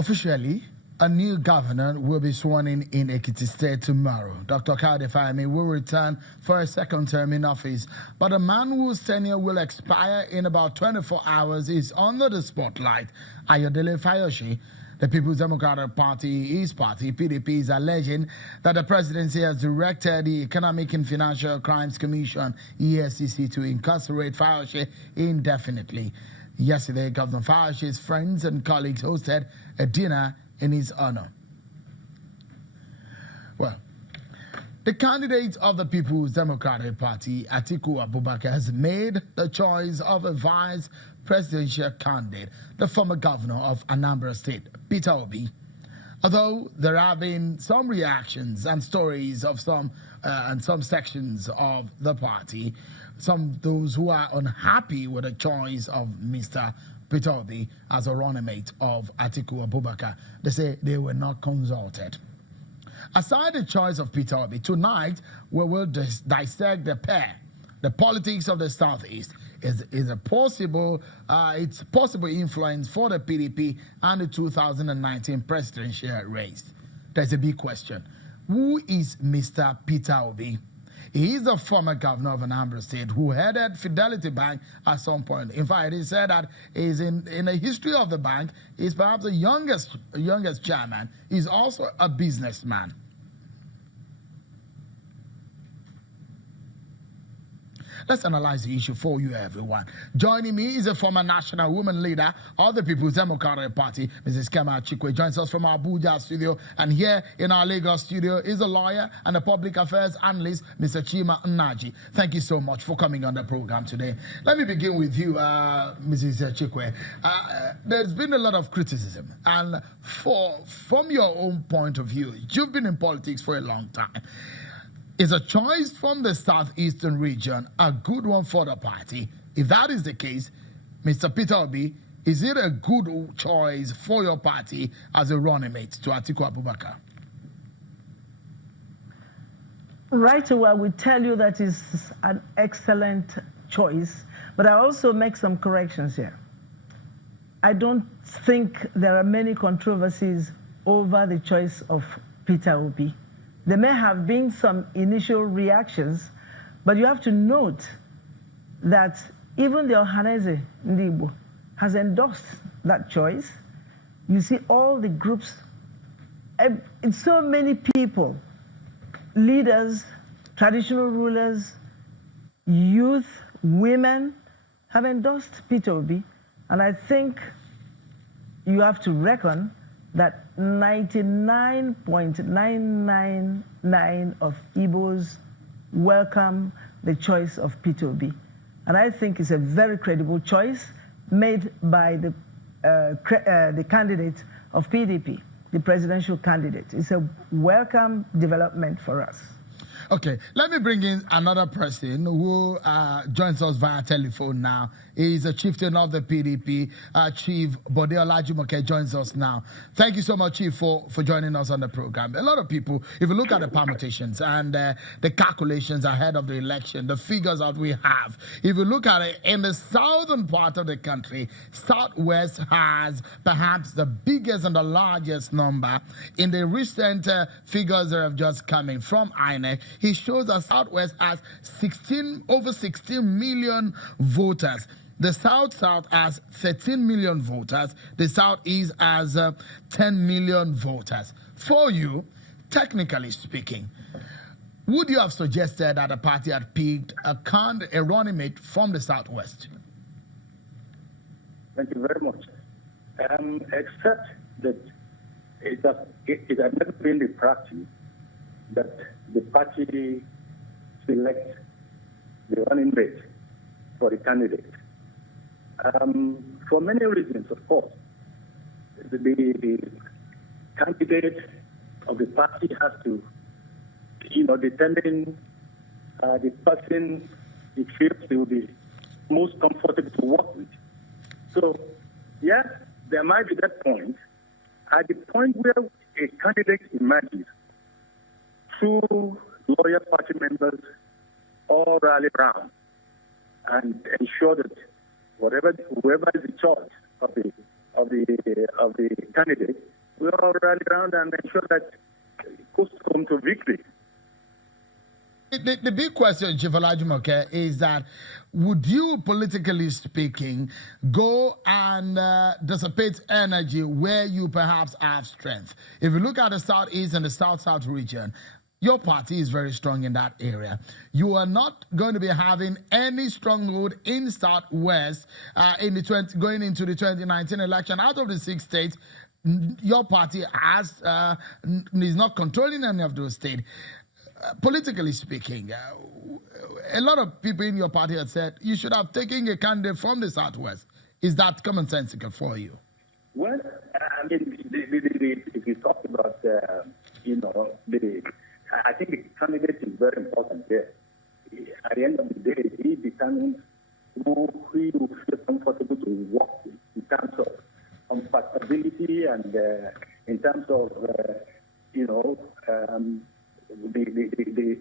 Officially, a new governor will be sworn in Ekiti State tomorrow. Dr. Kade Fayemi will return for a second term in office, but a man whose tenure will expire in about 24 hours is under the spotlight. Ayodele Fayoshe, the People's Democratic Party, his party, PDP, is alleging that the presidency has directed the Economic and Financial Crimes Commission, EFCC, to incarcerate Fayoshe indefinitely. Yesterday, Governor Fayoshe's friends and colleagues hosted a dinner in his honor. Well, the candidate of the People's Democratic Party, Atiku-Abubakar, has made the choice of a vice presidential candidate, the former governor of Anambra State, Peter Obi. Although there have been some reactions and stories of some sections of the party, those who are unhappy with the choice of Mr. Peter Obi as a running mate of Atiku Abubakar, they say they were not consulted. Aside the choice of Peter Obi, tonight we will dissect the pair. The politics of the Southeast is a possible influence for the PDP and the 2019 presidential race. There's a big question. Who is Mr. Peter Obi? He is the former governor of Anambra State who headed Fidelity Bank at some point. In fact, he said that he's in the history of the bank, he's perhaps the youngest chairman. He's also a businessman. Let's analyze the issue for you, everyone. Joining me is a former national woman leader of the People's Democratic Party, Mrs. Kema Chikwe, joins us from our Abuja studio. And here in our Lagos studio is a lawyer and a public affairs analyst, Mr. Chima Nnaji. Thank you so much for coming on the program today. Let me begin with you, Mrs. Chikwe. There's been a lot of criticism. And from your own point of view, you've been in politics for a long time. Is a choice from the southeastern region a good one for the party? If that is the case, Mr. Peter Obi, is it a good choice for your party as a running mate to Atiku Abubakar? Right away, I will tell you that is an excellent choice, but I also make some corrections here. I don't think there are many controversies over the choice of Peter Obi. There may have been some initial reactions, but you have to note that even the Ohaneze Ndigbo has endorsed that choice. You see all the groups, so many people, leaders, traditional rulers, youth, women, have endorsed Peter Obi. And I think you have to reckon that 99.999 of Igbos welcome the choice of Peter Obi. And I think it's a very credible choice made by the candidate of PDP, the presidential candidate. It's a welcome development for us. Okay, let me bring in another person who joins us via telephone now. He's a chieftain of the PDP, Chief Bode Olajumoke joins us now. Thank you so much, Chief, for joining us on the program. A lot of people, if you look at the permutations and the calculations ahead of the election, the figures that we have, if you look at it, in the southern part of the country, Southwest has perhaps the biggest and the largest number. In the recent figures that have just come in from INEC, he shows that Southwest has over 16 million voters. The South has 13 million voters. The Southeast has 10 million voters. For you, technically speaking, would you have suggested that the party had picked a running mate from the Southwest? Thank you very much. Except that it has never been the practice that the party selects the running mate for the candidate. For many reasons, of course. The candidate of the party has to, determine the person it feels they will be most comfortable to work with. So, yes, there might be that point. At the point where a candidate emerges, two loyal party members all rally around and ensure that whoever is in charge of the the candidate, we all rally around and ensure that it goes home to victory. The big question, Chief Olajumoke, is that would you, politically speaking, go and dissipate energy where you perhaps have strength? If you look at the Southeast and the South-South region, your party is very strong in that area. You are not going to be having any stronghold in Southwest going into the 2019 election. Out of the 6 states, your party is not controlling any of those states. Politically speaking, a lot of people in your party have said you should have taken a candidate from the Southwest. Is that commonsensical for you? Well, I mean, if you talk about, I think the candidate is very important there. At the end of the day, he determines who he will feel comfortable to work with in terms of compatibility and in terms of,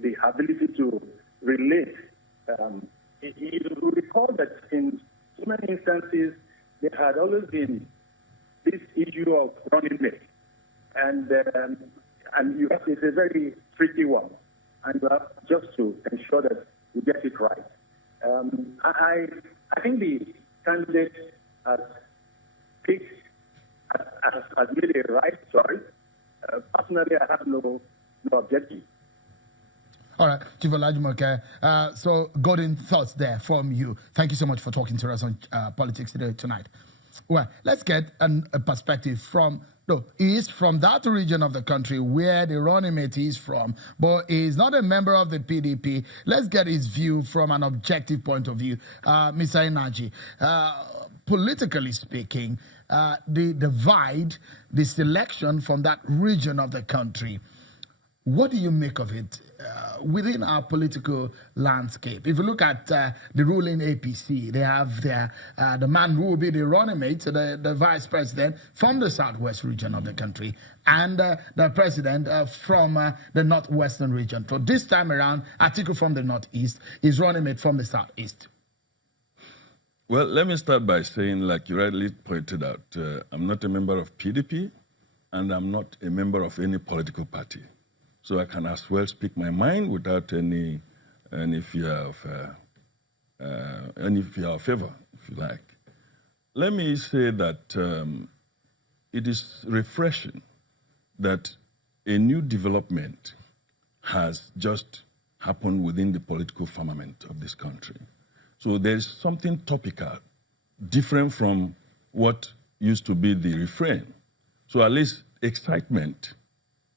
the ability to relate. You recall that in so many instances, there had always been this issue of running mate. And it's a very tricky one. And you have just to ensure that you get it right. I think the candidate has made a right choice. Personally, I have no objection. All right, Chief Olajumoke. So, golden thoughts there from you. Thank you so much for talking to us on Politics Today tonight. Well, let's get a perspective from. No, he's from that region of the country where the running mate is from, but he's not a member of the PDP. Let's get his view from an objective point of view. Mr. Inaji, politically speaking, the divide, the selection from that region of the country, what do you make of it within our political landscape? If you look at the ruling APC, they have the man who will be the running mate, the vice president from the southwest region of the country, and the president from the northwestern region. So this time around, Atiku from the northeast is running mate from the southeast. Well, let me start by saying, like you rightly pointed out, I'm not a member of PDP, and I'm not a member of any political party. So I can as well speak my mind without any fear of favor, if you like. Let me say that it is refreshing that a new development has just happened within the political firmament of this country. So there's something topical, different from what used to be the refrain. So at least excitement,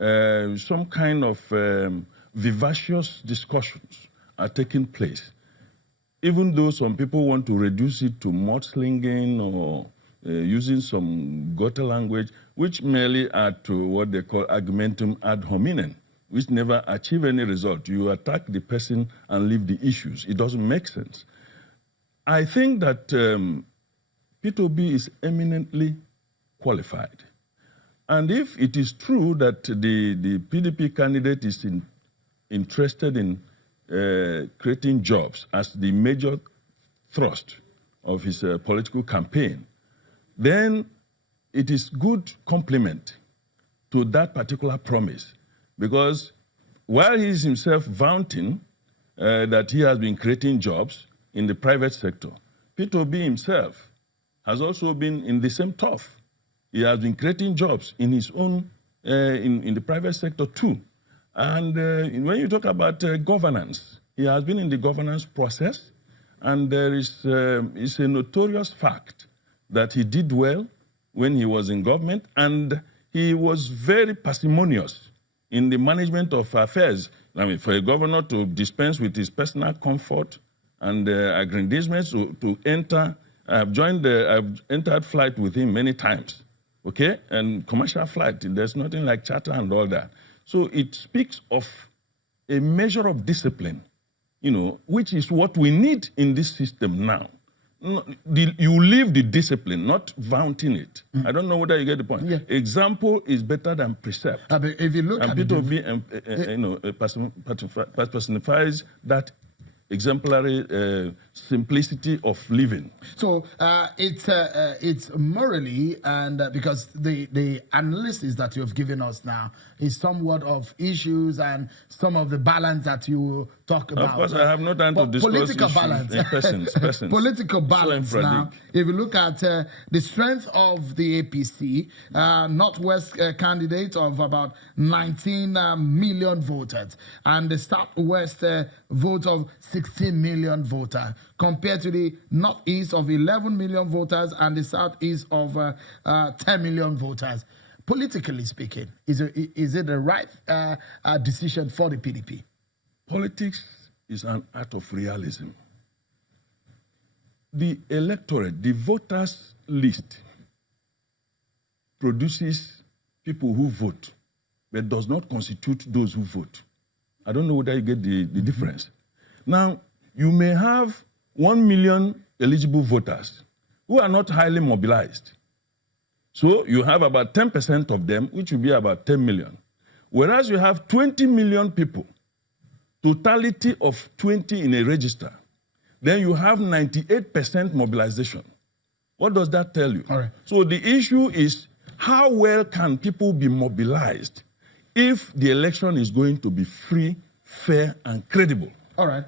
some kind of vivacious discussions are taking place, even though some people want to reduce it to mudslinging or using some gutter language, which merely add to what they call argumentum ad hominem, which never achieve any result. You attack the person and leave the issues. It doesn't make sense. I think that Pt.1 is eminently qualified. And if it is true that the PDP candidate is interested in creating jobs as the major thrust of his political campaign, then it is good compliment to that particular promise. Because while he is himself vaunting that he has been creating jobs in the private sector, Pt.1 himself has also been in the same turf. He has been creating jobs in his own, in the private sector too. And when you talk about governance, he has been in the governance process, and there is it's a notorious fact that he did well when he was in government, and he was very parsimonious in the management of affairs. I mean, for a governor to dispense with his personal comfort and aggrandizement to enter, I've entered flight with him many times. Okay, and commercial flight, there's nothing like charter and all that. So it speaks of a measure of discipline, which is what we need in this system now. You live the discipline, not vaunting it. I don't know whether you get the point. Yeah. Example is better than precept. If you look at Pt.1 personifies that exemplary simplicity of living. So it's morally, and because the analysis that you have given us now is somewhat of issues and some of the balance that you talk about. Of course, I have no time to discuss political issues balance. in persons. Political balance So now. If you look at the strength of the APC, Northwest candidate of about 19 million voters, and the Southwest vote of 16 million voters, compared to the Northeast of 11 million voters and the Southeast of 10 million voters. Politically speaking, is it the right decision for the PDP? Politics is an art of realism. The electorate, the voters list, produces people who vote, but does not constitute those who vote. I don't know whether you get the difference. Now, you may have 1 million eligible voters who are not highly mobilized. So you have about 10% of them, which will be about 10 million. Whereas you have 20 million people, totality of 20 in a register, then you have 98% mobilization. What does that tell you? All right. So the issue is, how well can people be mobilized if the election is going to be free, fair, and credible? All right.